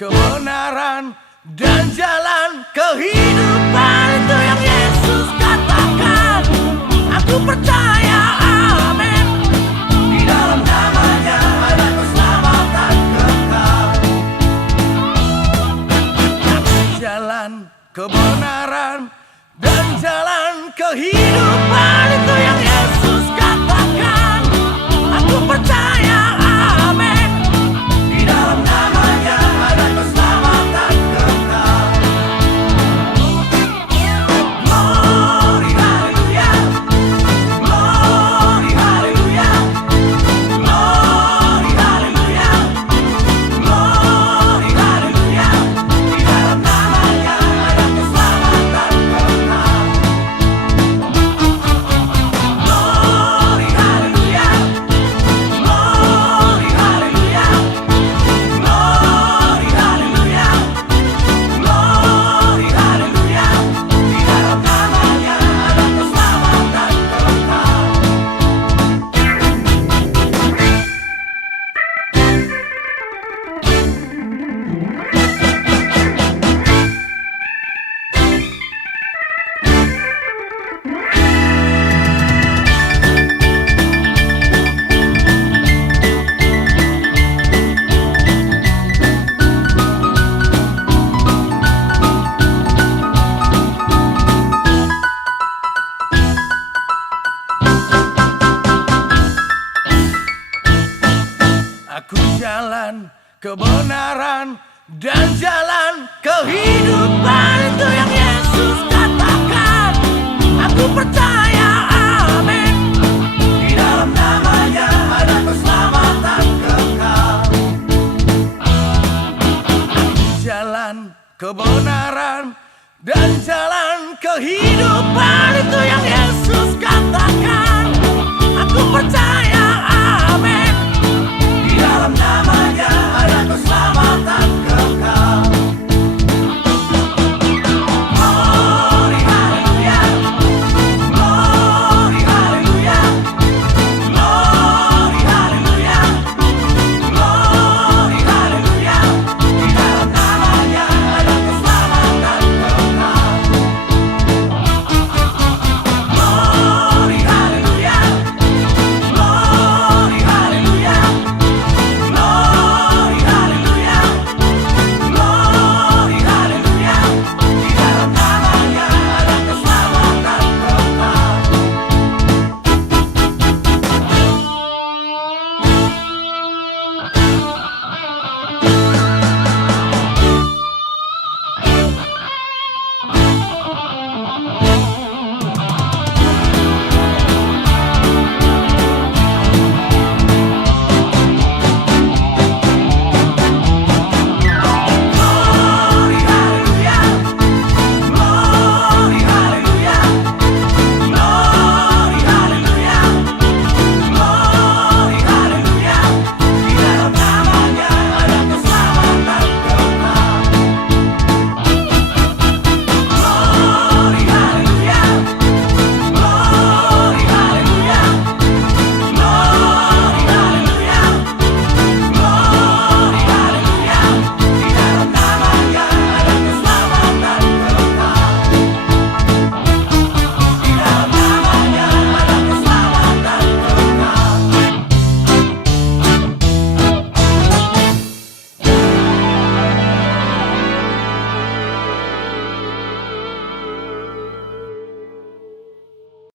kebenaran, dan jalan kehidupan. Itu yang Yesus katakan. Aku percaya, amin. Di dalam namanya ada keselamatan kekal. Aku jalan kebenaran dan jalan kehidupan. Itu yang Yesus katakan. Aku percaya, amin. Di dalam namanya ada keselamatan kekal. Glory, haleluya. Glory, haleluya. Glory, haleluya. Glory, haleluya. Di dalam namanya ada keselamatan kekal. Glory, haleluya. Glory, haleluya. Glory, haleluya. Glory, haleluya. Di dalam namanya ada keselamatan kekal. Aku jalan kebenaran dan jalan kehidupan. Itu yang Yesus katakan. Aku percaya, amin. Di dalam namanya ada keselamatan kekal. Aku jalan kebenaran dan jalan kehidupan. Itu yang Yesus katakan. Aku percaya.